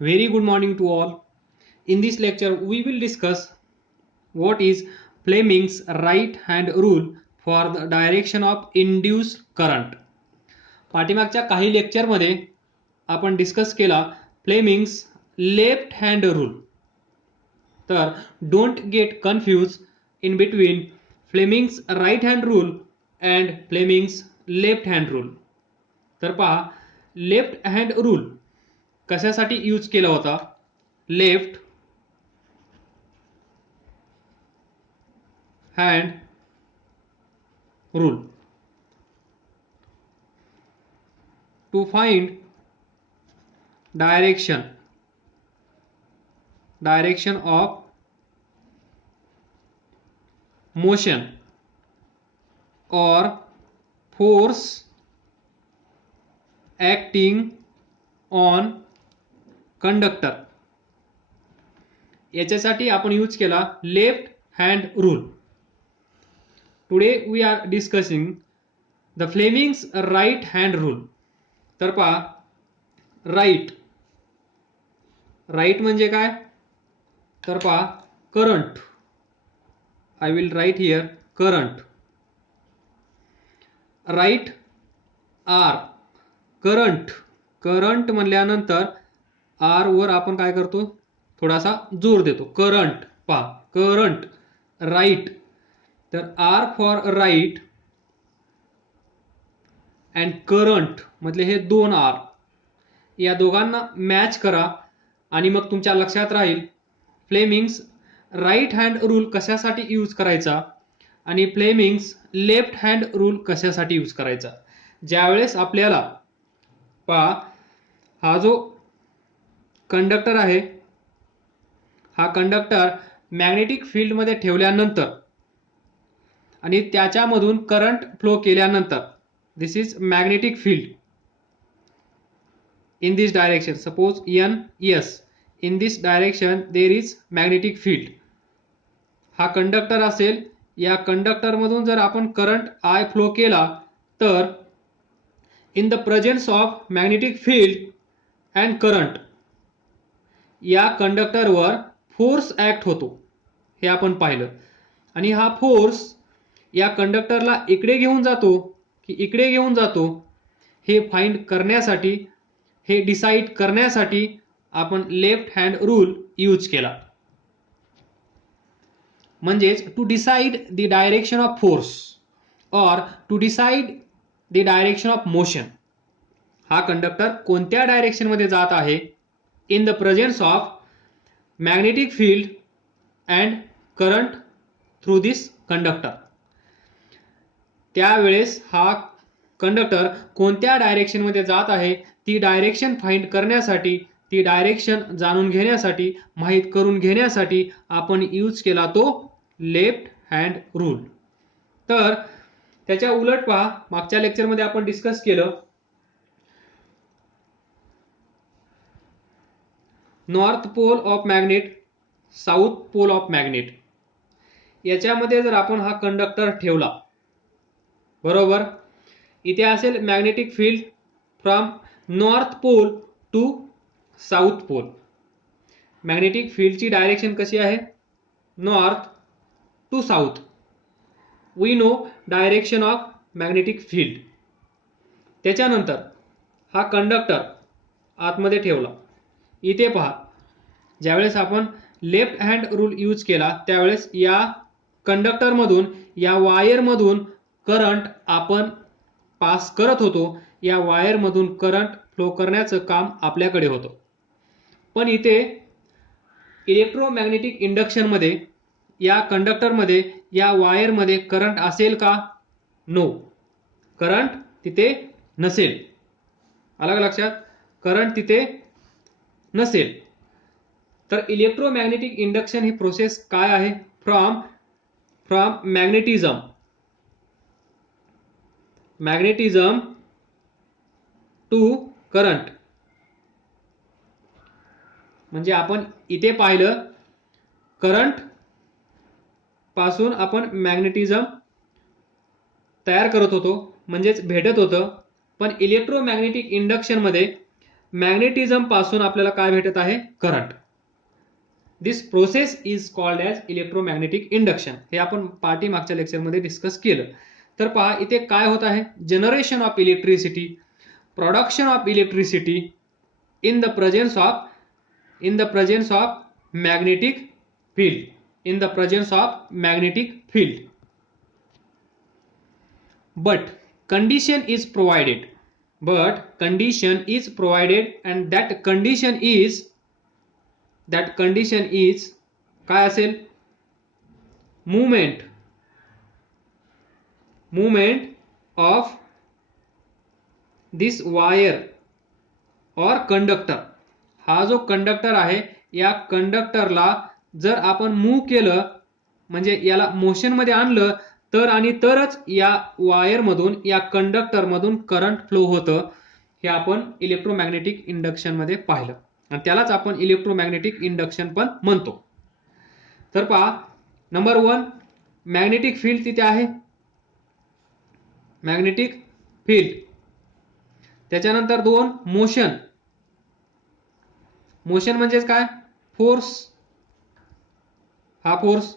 Very good morning to all. In this lecture, we will discuss what is Fleming's right hand rule for the direction of induced current. पाठीमागच्या काही लेक्चरमध्ये आपण discuss केला Fleming's left hand rule. तर don't get confuse in between Fleming's right hand rule and Fleming's left hand rule. तर पहा, left hand rule कशासाठी use केला होता? Left hand rule to find direction of motion or force acting on conductor. याच्यासाठी आपण use केला left hand rule. Today we are discussing the Fleming's right hand rule. तर पहा, राईट म्हणजे काय? तर पहा, current. I will write here current. Right R current म्हणल्यानंतर आर वर आपण काय करतो? थोडासा जोर देतो. करंट. पहा, करंट राईट. तर R for right and current मधले हे दोन आर, या दोघांना मॅच करा आणि मग तुमच्या लक्षात राहील फ्लेमिंग्स राईट हँड रूल कशासाठी यूज करायचा आणि फ्लेमिंग्स लेफ्ट हँड रूल कशासाठी यूज करायचा. ज्यावेळेस आपल्याला पहा, हा जो कंडक्टर आहे, हा कंडक्टर मॅग्नेटिक फील्डमध्ये ठेवल्यानंतर आणि त्याच्यामधून करंट फ्लो केल्यानंतर, this is magnetic field in this direction. Suppose N S, in this direction there is magnetic field. हा कंडक्टर असेल, या कंडक्टरमधून जर आपण करंट आय फ्लो केला तर in the presence of magnetic field and current, या कंडक्टरवर फोर्स ऍक्ट होतो, हे आपण पाहिलं. आणि हा फोर्स या कंडक्टरला इकडे घेऊन जातो की इकडे घेऊन जातो, हे फाइंड करण्यासाठी, हे डिसाइड करण्यासाठी आपण लेफ्ट हँड रूल यूज केला. म्हणजेच to decide the direction of force or to decide the direction of motion. हा कंडक्टर कोणत्या डायरेक्शन मध्ये जात आहे in the presence of magnetic field and current through this conductor. त्यावेळेस हा कंडक्टर कोणत्या डायरेक्शन मध्ये जात आहे ती डायरेक्शन फाइंड करण्यासाठी, ती डायरेक्शन जाणून घेण्यासाठी, माहित करून घेण्यासाठी आपण यूज केला तो लेफ्ट हँड रूल. तर त्याच्या उलट पहा, मागच्या लेक्चरमध्ये आपण डिस्कस केलं north pole of magnet, south pole of magnet. याच्यामध्ये जर आपण हा कंडक्टर ठेवला, बरोबर, इथे असेल magnetic field from north pole to south pole. Magnetic फील्डची डायरेक्शन कशी आहे? North to south. We know direction of magnetic field. त्याच्यानंतर हा कंडक्टर आतमध्ये ठेवला. इथे पहा, ज्यावेळेस आपण लेफ्ट हँड रूल यूज केला त्यावेळेस या कंडक्टरमधून, या वायरमधून करंट आपण पास करत होतो. या वायरमधून करंट फ्लो करण्याचं काम आपल्याकडे होतं. पण इथे इलेक्ट्रोमॅग्नेटिक इंडक्शन मध्ये या कंडक्टरमध्ये, या वायरमध्ये करंट असेल का? नो, करंट तिथे नसेल. आलं लक्षात? करंट तिथे नसेल. तर इलेक्ट्रोमॅग्नेटिक इंडक्शन ही प्रोसेस काय आहे? From magnetism to current. म्हणजे आपण इथे पाहिलं, करंट पासून आपण मॅग्नेटिझम तयार करत होतो, म्हणजेच भेटत होतं. पण इलेक्ट्रोमॅग्नेटिक इंडक्शन मध्ये मॅग्नेटिझम पासून आपल्याला काय भेटत आहे? Current. This process is called as electromagnetic induction. हे आपण पाठीमागच्या लेक्चरमध्ये डिस्कस केलं. तर पहा इथे काय होत आहे? Generation of electricity, production of electricity in the presence of magnetic field. But condition is provided, and that condition is काय असेल? movement of this wire और कंडक्टर. हा जो कंडक्टर आहे या कंडक्टरला जर आपण मूव्ह केलं म्हणजे याला मोशन मध्ये आणलं तर आणि तरच या वायर मधून या कंडक्टर मधून करंट फ्लो होतं. हे आपण इलेक्ट्रोमॅग्नेटिक इंडक्शन मध्ये पाहिलं आणि त्यालाच आपण इलेक्ट्रोमॅग्नेटिक इंडक्शन पण म्हणतो. तर पहा नंबर 1 मॅग्नेटिक फील्ड तिथे आहे, मॅग्नेटिक फील्ड. त्याच्यानंतर 2 मोशन म्हणजेच काय? फोर्स. हा फोर्स,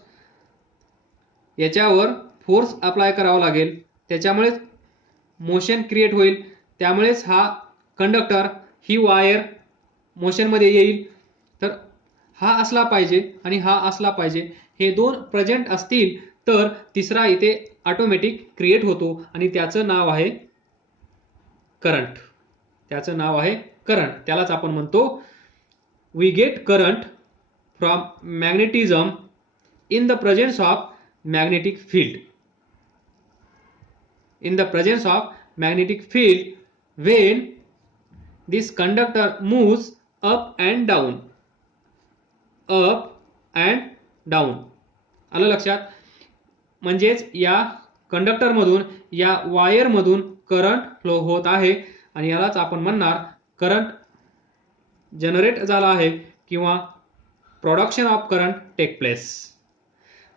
याच्यावर फोर्स अप्लाय करावा लागेल, त्याच्यामुळे मोशन क्रिएट होईल, त्यामुळेच हा कंडक्टर ही वायर मोशन मध्ये येईल. तर हा असला पाहिजे आणि हा असला पाहिजे. हे 2 प्रेझेंट असतील तर तिसरा इथे ऑटोमॅटिक क्रिएट होतो आणि त्याचं नाव आहे करंट. त्यालाच आपण म्हणतो we get current from magnetism in the presence of magnetic field. When this conductor moves up and down. आलं लक्षात? म्हणजेच या कंडक्टर मधून या वायर मधून करंट फ्लो होत आहे आणि यालाच आपण म्हणणार करंट जनरेट झाला आहे किंवा production of current take place.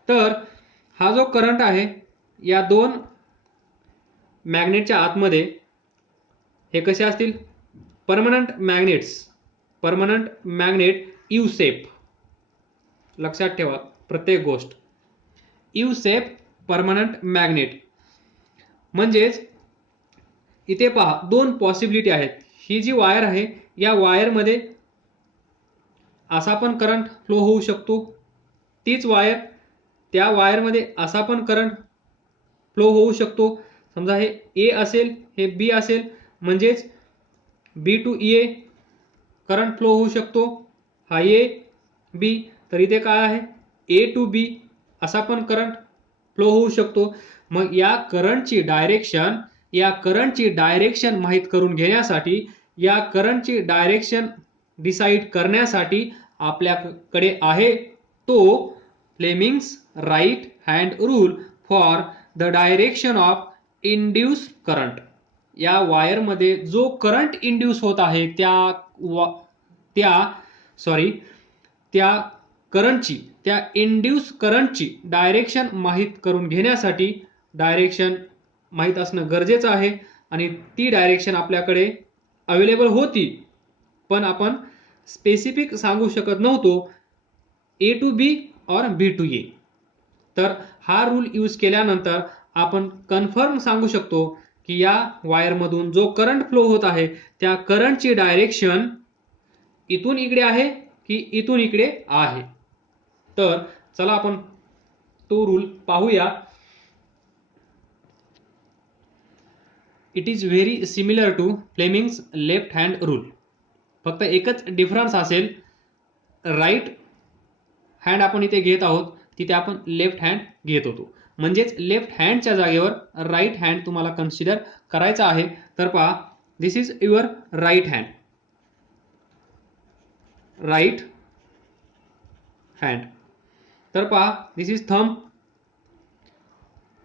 तर हा जो करंट आहे या 2 मॅग्नेटच्या आतमध्ये हे कसे असतील? Permanent magnet U shape. लक्षात ठेवा प्रत्येक गोष्ट. U shape permanent magnet. म्हणजेच इथे पहा 2 पॉसिबिलिटी आहेत. ही जी वायर आहे या वायर मध्ये असा पण करंट फ्लो होऊ शकतो, तीच वायर त्या वायर मध्ये असा पण करंट फ्लो होऊ शकतो. समजा हे ए असेल, हे बी असेल, म्हणजेच बी टू ए करंट फ्लो होऊ शकतो. हा ए बी, तर इथे काय आहे ए टू बी असा पण करंट फ्लो होऊ शकतो. मग या करंटची डायरेक्शन माहित करून घेण्यासाठी, या करंटची डायरेक्शन डिसाइड करण्यासाठी आपल्याकडे आहे तो Fleming's right hand rule for the direction of induce current. या वायर मध्ये जो करंट इंड्यूस होत आहे त्या इंड्यूस करंटची डायरेक्शन माहित करून घेण्यासाठी डायरेक्शन माहित असणं गरजेचं आहे आणि ती डायरेक्शन आपल्याकडे अवेलेबल होती पण आपण स्पेसिफिक सांगू शकत नव्हतो ए टू बी और बी टू ए. तर हा रूल यूज केल्यानंतर आपण कन्फर्म सांगू शकतो की या वायर मधून जो करंट फ्लो होत आहे त्या करंटची डायरेक्शन इथून इकडे आहे की इथून इकडे आहे. तर चला आपण तो रूल पाहूया. It is very similar to Fleming's left hand rule. फक्त एकच डिफरन्स असेल, राईट हँड आपण इथे घेत आहोत, तिथे आपण लेफ्ट हँड घेत होतो. म्हणजेच लेफ्ट हँडच्या जागेवर राईट हँड तुम्हाला कन्सिडर करायचा आहे. तर पहा this is your right hand. तर पहा this is thumb,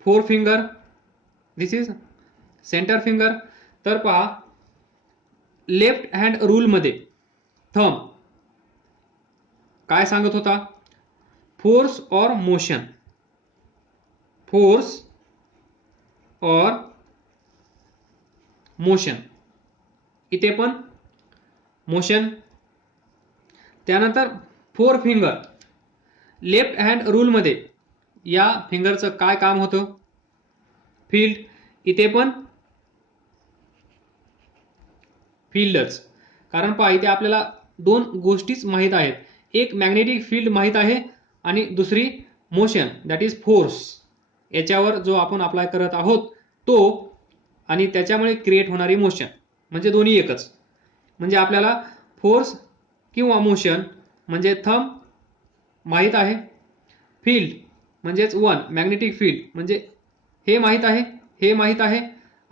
4 finger, this is centre finger. तर पहा लेफ्ट हँड रूल मध्ये थंब काय सांगत होता? फोर्स और मोशन. इथे पण मोशन. त्यानंतर 4 फिंगर. लेफ्ट हँड रूलमध्ये या फिंगरचं काय काम होतं? फील्ड. इथे पण फील्डच. कारण पहा इथे आपल्याला दोन गोष्टीच माहीत आहेत. एक मॅग्नेटिक फील्ड माहीत आहे आणि दुसरी मोशन दॅट इज फोर्स. याच्यावर जो आपण अप्लाय करत आहोत तो आणि त्याच्यामुळे क्रिएट होणारी मोशन म्हणजे दोन्ही एकच. म्हणजे आपल्याला फोर्स किंवा मोशन म्हणजे थंब माहीत आहे, फील्ड म्हणजेच वन मॅग्नेटिक फील्ड म्हणजे हे माहीत आहे, हे माहीत आहे.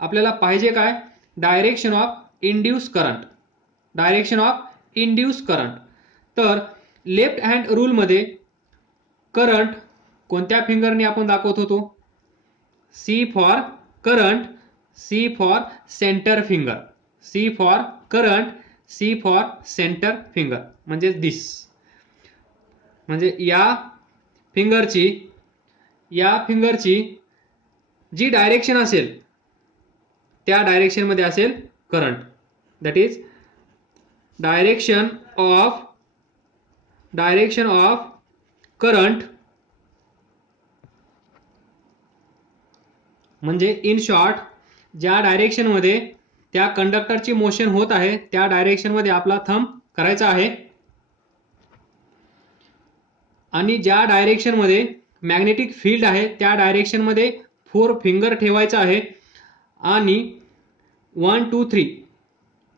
आपल्याला पाहिजे काय? Direction of induce current. Direction of induce current. तर लेफ्ट हँड रूलमध्ये करंट कोणत्या फिंगरने आपण दाखवत होतो? C for current, C for center finger. C for current, C for center finger म्हणजे दिस. म्हणजे या फिंगरची जी डायरेक्शन असेल त्या डायरेक्शनमध्ये असेल current. That is direction of current. म्हणजे इन शॉर्ट ज्या डायरेक्शनमध्ये त्या कंडक्टरची मोशन होत आहे त्या डायरेक्शनमध्ये आपला थंब करायचा आहे आणि ज्या डायरेक्शनमध्ये मॅग्नेटिक फील्ड आहे त्या डायरेक्शनमध्ये 4 फिंगर ठेवायचा आहे आणि 1 2 3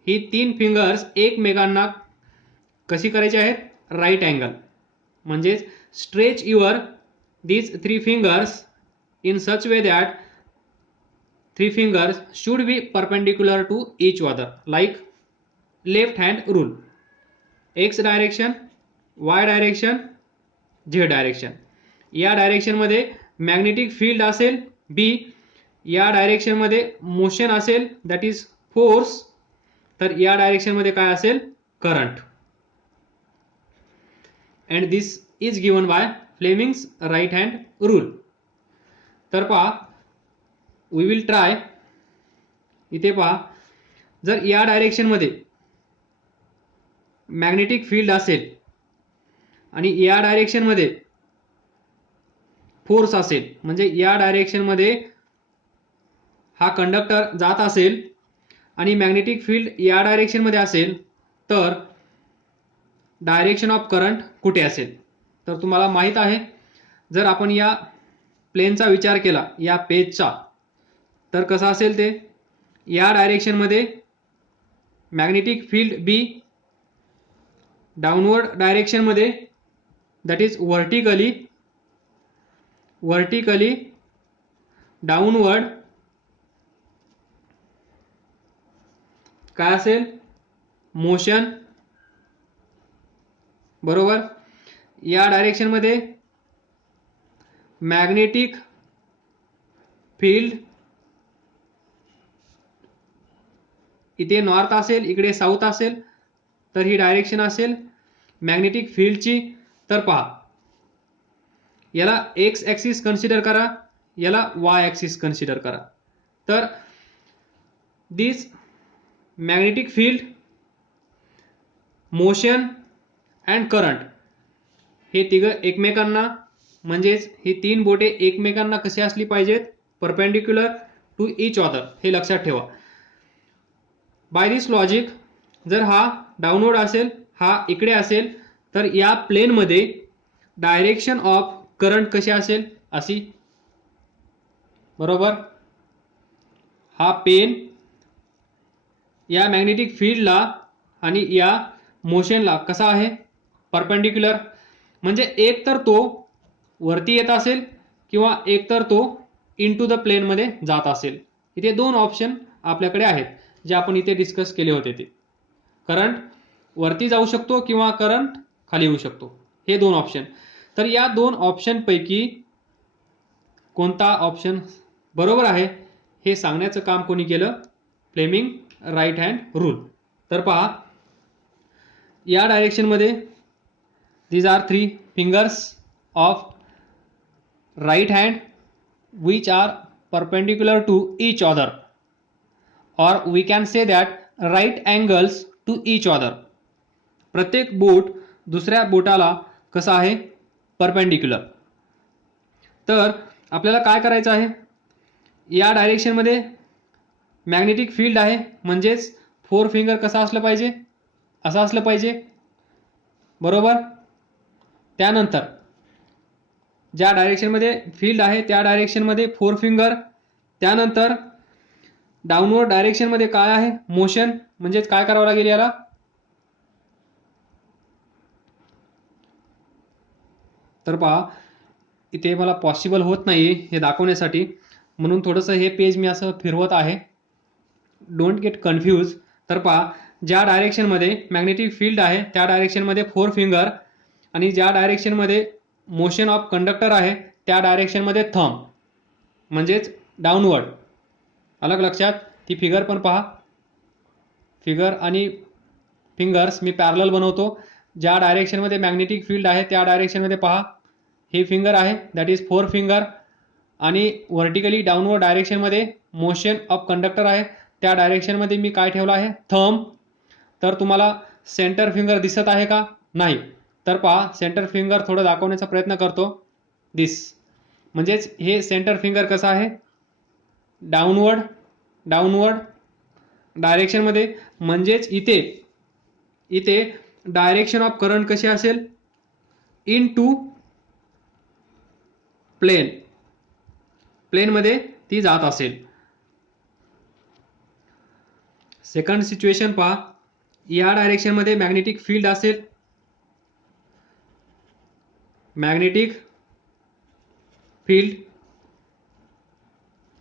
ही 3 फिंगर्स एकमेकांना कशी करायची आहेत? Right angle. म्हणजे stretch your these 3 fingers in such way that 3 fingers should be perpendicular to each other like left hand rule. X direction, Y direction, Z direction. या डायरेक्शनमध्ये मॅग्नेटिक फील्ड असेल बी, या डायरेक्शनमध्ये मोशन असेल that is force, तर या डायरेक्शनमध्ये काय असेल? Current. And this is given by Fleming's right hand rule. तर पहा वी विल ट्राय. इथे पहा जर या डायरेक्शनमध्ये मॅग्नेटिक फील्ड असेल आणि या डायरेक्शनमध्ये फोर्स असेल म्हणजे या डायरेक्शनमध्ये हा कंडक्टर जात असेल आणि मॅग्नेटिक फील्ड या डायरेक्शनमध्ये असेल तर डायरेक्शन ऑफ करंट कुठे असेल? तर तुम्हाला माहित आहे जर आपण या प्लेनचा विचार केला या पेजचा तर कसा असेल ते? या डायरेक्शनमध्ये मॅग्नेटिक फील्ड बी, डाउनवर्ड डायरेक्शनमध्ये दॅट इज व्हर्टिकली डाउनवर्ड काय असेल? मोशन. बरोबर. या डायरेक्शनमध्ये मॅग्नेटिक फील्ड इथे नॉर्थ असेल, इकडे साऊथ असेल, तर ही डायरेक्शन असेल मॅग्नेटिक फील्डची. तर पहा याला एक्स ॲक्सिस कन्सिडर करा, याला वाय ॲक्सिस कन्सिडर करा. तर this magnetic field, motion and current हे तिघं एकमेकांना म्हणजेच ही 3 बोटे एकमेकांना कशी असली पाहिजेत? Perpendicular to each other. हे लक्षात ठेवा. बाय दिस लॉजिक जर हा डाउनवर्ड असेल, हा इकडे असेल, तर या प्लेनमध्ये डायरेक्शन ऑफ करंट कशी असेल? अशी. बरोबर. हा पेन या मॅग्नेटिक फील्डला आणि या मोशनला कसा आहे? परपेंडिक्युलर. म्हणजे एक तर तो वरती येत असेल किंवा एक तर तो इनटू द प्लेनमध्ये जात असेल. इथे 2 ऑप्शन आपल्याकडे आहेत जे आपण इथे डिस्कस केले होते. ते करंट वरती जाऊ शकतो किंवा करंट खाली येऊ शकतो. हे 2 ऑप्शन. तर या 2 ऑप्शन पैकी कोणता ऑप्शन बरोबर आहे हे सांगण्याचं काम कोणी केलं? Fleming right hand rule. तर पहा या डायरेक्शनमध्ये these are 3 fingers of right hand which are perpendicular to each other, or we can say that right angles to each other. प्रत्येक बोट दुसऱ्या बोटाला कसा आहे, परपेंडिक्युलर. तर आपल्याला काय करायचं आहे, या डायरेक्शनमध्ये मॅग्नेटिक फील्ड आहे, म्हणजेच फोर फिंगर कसा असलं पाहिजे, असं असलं पाहिजे, बरोबर. त्यानंतर ज्या डायरेक्शनमध्ये फील्ड आहे त्या डायरेक्शनमध्ये फोर फिंगर. त्यानंतर डाऊनवर्ड डायरेक्शनमध्ये काय आहे, मोशन, म्हणजेच काय करावं लागेल याला, तर पहा इथे मला पॉसिबल होत नाही हे दाखवण्यासाठी, म्हणून थोडंसं हे पेज मी असं फिरवत आहे, डोंट गेट कन्फ्यूज. तर पहा ज्या डायरेक्शनमध्ये मॅग्नेटिक फील्ड आहे त्या डायरेक्शनमध्ये फोर फिंगर, आणि ज्या डायरेक्शनमध्ये मोशन ऑफ कंडक्टर आहे त्या डायरेक्शनमध्ये थंब, म्हणजेच डाऊनवर्ड. अलग लक्षात. ती फिगर पण पहा, फिगर आणि फिंगर्स मी पॅरलल बनवतो. ज्या डायरेक्शनमध्ये मॅग्नेटिक फील्ड आहे त्या डायरेक्शनमध्ये पहा हे फिंगर आहे, दॅट इज फोर फिंगर, आणि व्हर्टिकली डाऊनवर्ड डायरेक्शनमध्ये मोशन ऑफ कंडक्टर आहे त्या डायरेक्शनमध्ये मी काय ठेवलं आहे, थंब. तर तुम्हाला सेंटर फिंगर दिसत आहे का, नाही. तर पहा सेंटर फिंगर थोडं दाखवण्याचा प्रयत्न करतो, दिस, म्हणजेच हे सेंटर फिंगर कसं आहे, डाऊनवर्ड डाऊनवर्ड डायरेक्शनमध्ये. म्हणजेच इथे इथे डायरेक्शन ऑफ करंट कशी असेल, इन टू प्लेन, प्लेनमध्ये ती जात असेल. सेकंड सिच्युएशन पहा, या डायरेक्शनमध्ये मॅग्नेटिक फील्ड असेल, मॅग्नेटिक फील्ड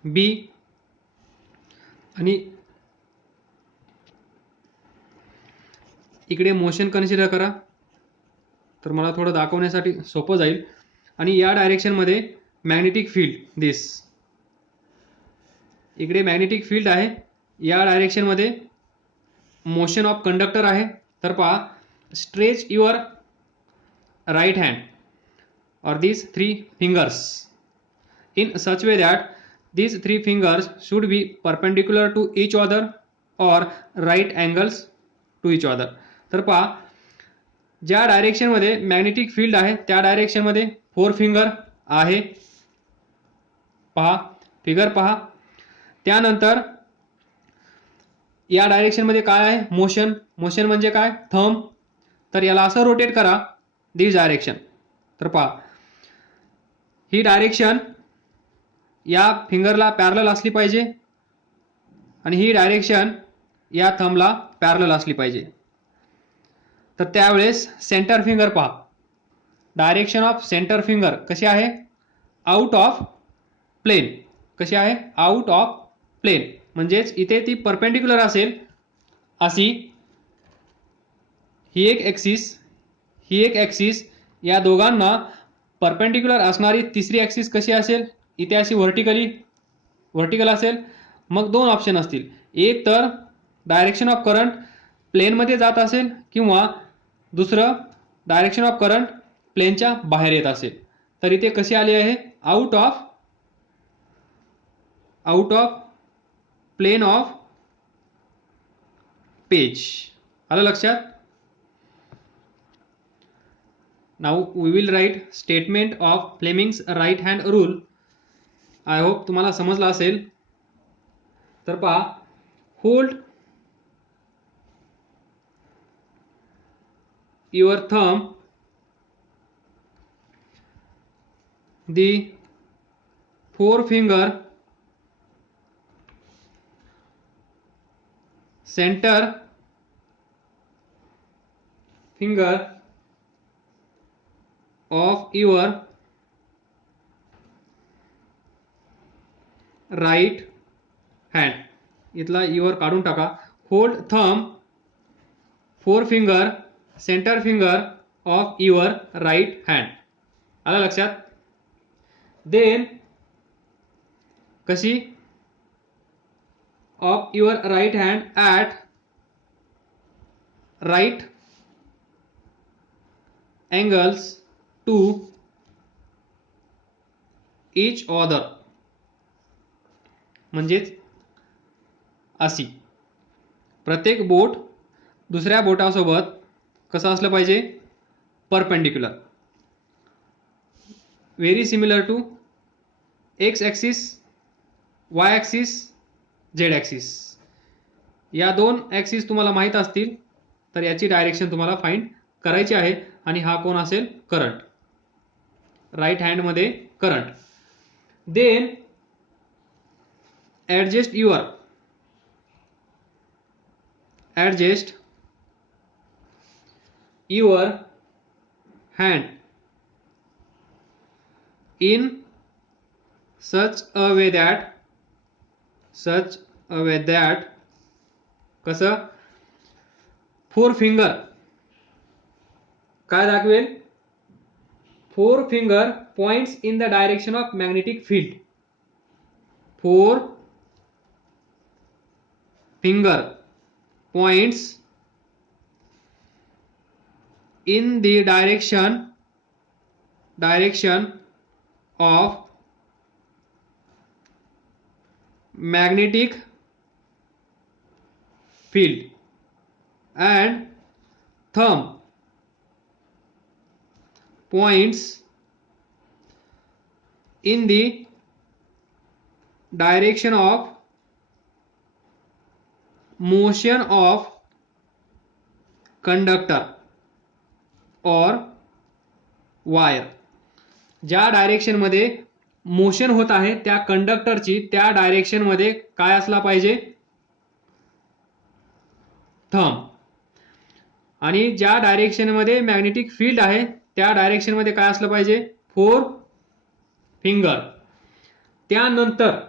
बी, आणि इकडे मोशन कन्सिडर करा, तर मला थोडं दाखवण्यासाठी सोपं जाईल. आणि या डायरेक्शनमध्ये मॅग्नेटिक फील्ड दिस, इकडे मॅग्नेटिक फील्ड आहे, या डायरेक्शनमध्ये मोशन ऑफ कंडक्टर आहे. तर पहा stretch your right hand or these three fingers in such way that these three fingers should be perpendicular to each other or right angles to each other. तर पहा ज्या डायरेक्शनमध्ये magnetic field आहे त्या डायरेक्शनमध्ये four finger आहे, पहा figure पहा. त्यानंतर या डायरेक्शनमध्ये काय आहे, मोशन, मोशन म्हणजे काय, थंब. तर याला असं रोटेट करा, दिस डायरेक्शन. तर पहा ही डायरेक्शन या फिंगरला पॅरलल असली पाहिजे, आणि ही डायरेक्शन या थंबला पॅरलल असली पाहिजे. तर त्यावेळेस सेंटर फिंगर पहा, डायरेक्शन ऑफ सेंटर फिंगर कशी आहे, आउट ऑफ प्लेन, कशी आहे, आउट ऑफ प्लेन, म्हणजेच इथे ती परपेंडिक्युलर असेल अशी. ही एक ॲक्सिस, ही एक ॲक्सिस, या दोघांना परपेंडिक्युलर असणारी तिसरी ॲक्सिस कशी असेल, इथे अशी व्हर्टिकल असेल. मग दोन ऑप्शन असतील, एक तर डायरेक्शन ऑफ करंट प्लेनमध्ये जात असेल, किंवा दुसरं डायरेक्शन ऑफ करंट प्लेनच्या बाहेर येत असेल. तर इथे कशी आली आहे, out of plane of page. आलं लक्षात. Now we will write statement of Fleming's right hand rule. I hope तुम्हाला समजलं असेल. तर पहा, hold your thumb the four finger center finger of your right hand. इथला युअर काढून टाका. Hold thumb four finger center finger of your right hand. आलं लक्षात. देन कशी, of your right hand at right angles to each other, म्हणजेच अशी प्रत्येक बोट दुसऱ्या बोटासोबत कसं असलं पाहिजे, perpendicular. Very similar to X axis, Y axis, Z axis. या दोन ॲक्सिस तुम्हाला माहीत असतील तर याची डायरेक्शन तुम्हाला फाइंड करायची आहे. आणि हा कोण असेल, करंट, राईट हँडमध्ये current. Then adjust your hand in such a way that कसं, फोर फिंगर काय दाखवेल, four finger points in the direction of magnetic field. Four finger points in the direction of magnetic field, and thumb points in the direction of motion of conductor or wire. ज्या direction मध्ये motion होत आहे त्या कंडक्टरची त्या direction मध्ये काय असला पाहिजे, थंब. आणि ज्या डायरेक्शन मध्ये मॅग्नेटिक फील्ड आहे त्या डायरेक्शन मध्ये काय असलं पाहिजे, फोर फिंगर. त्यानंतर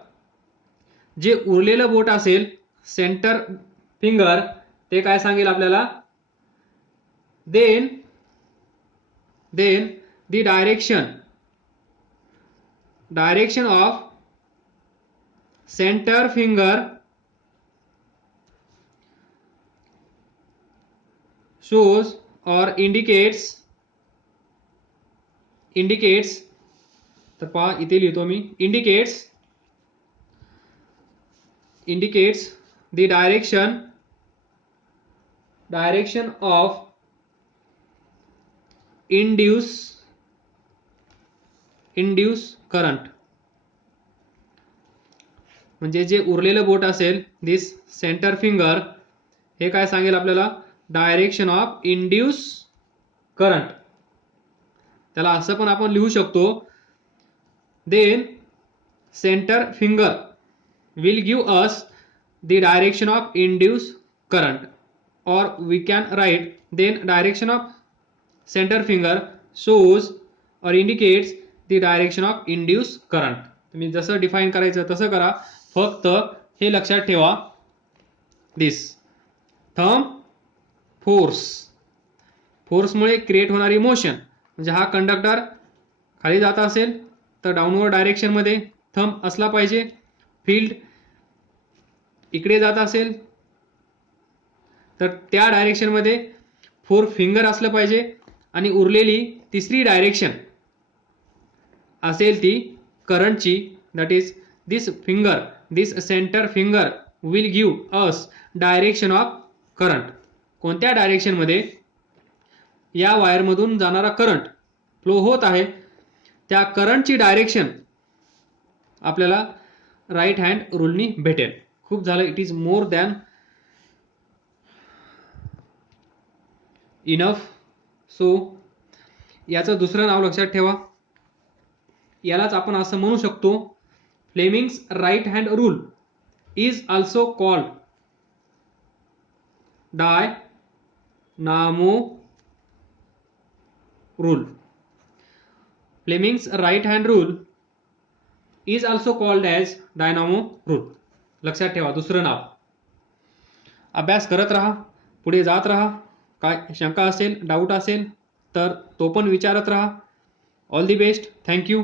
जे उरलेलं बोट असेल, सेंटर फिंगर, ते काय सांगेल आपल्याला, then the direction of center finger shows or indicates तर पहा इथे लिहितो मी, indicates the direction of induce current. म्हणजे जे उरलेलं बोट असेल, दिस सेंटर फिंगर, हे काय सांगेल आपल्याला, डायरेक्शन ऑफ इंड्यूस करंट. त्याला असं पण आपण लिहू शकतो, then center finger will give us the direction of induce current. or we can write then direction of center finger shows or indicates the direction of induced current. तुम्ही जसं define करायचं तसं करा, फक्त हे लक्षात ठेवा, दिस थंब फोर्समुळे क्रिएट होणारी मोशन. म्हणजे हा कंडक्टर खाली जात असेल तर डाऊनवर्ड डायरेक्शन मध्ये थंब असला पाहिजे. फील्ड इकडे जात असेल तर त्या डायरेक्शन मध्ये फोर फिंगर असलं पाहिजे. आणि उरलेली तिसरी डायरेक्शन असेल ती करंटची, that is this centre finger will give us direction of current. कोणत्या डायरेक्शन मध्ये या वायरमधून जाणारा करंट फ्लो होत आहे त्या करंटची डायरेक्शन आपल्याला राईट हँड रूलनी भेटेल. खूप झालं, it is more than enough. So याचं दुसरं नाव लक्षात ठेवा, यालाच आपण असं म्हणू शकतो, Fleming's right hand rule is also called dynamo rule. Fleming's right hand rule is also called as dynamo rule. लक्षात ठेवा, दुसरं नाव. अभ्यास करत राहा, पुढे जात राहा. काय शंका असेल, डाऊट असेल तर तो पण विचारत राहा. All the best. थँक्यू.